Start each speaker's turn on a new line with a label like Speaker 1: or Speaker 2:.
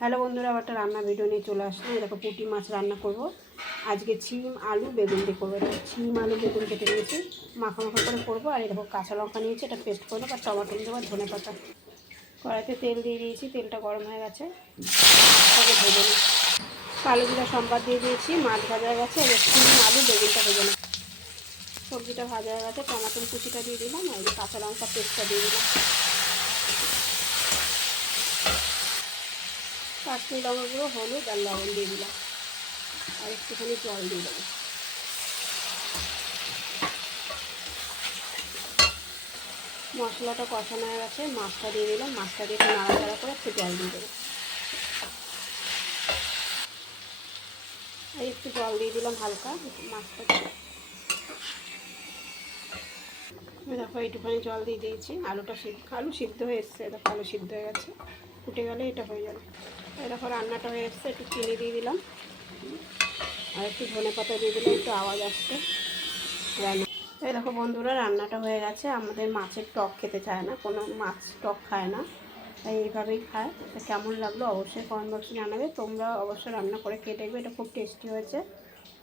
Speaker 1: Hello বন্ধুরা, আবার একটা রান্না ভিডিও নিয়ে চলে আসলাম। দেখো, পুঁটি মাছ রান্না করব। আজকে ছিম, আলু, বেগুন দিয়ে করব। এটা ছিম, আলু, বেগুন কেটে নিয়েছি। মাখা মাখা করে করব। আর এরকম কাঁচা লঙ্কা নিয়েছি, এটা পেস্ট করে নেব, আর টমাটো দেবো আর ধনে পাতা। কড়াইতে তেল দিয়ে দিয়েছি, তেলটা গরম হয়ে গেছে। মাছটাকে ভেজে জিরা সম্বাদ দিয়ে দিয়েছি, মাছ ভাজা গেছে, এবার ছিম, আলু, বেগুনটা ভেজে নেব। সবজিটা ভাজা গেছে, টমাটোর কুচিটা দিয়ে দিলাম, আর কাঁচা লঙ্কা পেস্টটা দিয়ে দিলাম। কাশ্মীর লবণ গুঁড়ো হলুদ আর লবণ দিয়ে দিলাম। আর একটুখানি জল দিয়ে দেবো। মশলাটা কষানো হয়ে গেছে, মাছটা দিয়ে দিলাম। মাছটা দিয়ে একটু নাড়াচাড়া করে একটু জল দিয়ে দেবো। আর একটু জল দিয়ে দিলাম হালকা, মাছটা দেখো, এইটুখানি জল দিয়ে দিয়েছি। আলুটা সিদ্ধ আলু সিদ্ধ হয়ে এসছে। দেখো, আলু সিদ্ধ হয়ে গেছে। ফুটে গেলে এটা হয়ে যাবে। দেখো রান্নাটা হয়ে এসছে একটু চিনি দিয়ে দিলাম। আর একটু ধনে পাতা দিয়ে দিলাম একটু আওয়াজ আসছে। এই দেখো বন্ধুরা, রান্নাটা হয়ে গেছে। আমাদের মাছের টক খেতে চায় না, কোনো মাছ টক খায় না, তাই এইভাবেই খায়। কেমন লাগল অবশ্যই কমেন্ট বক্সে জানাবে। তোমরা অবশ্যই রান্না করে খেয়ে দেখবে, এটা খুব টেস্টি হয়েছে।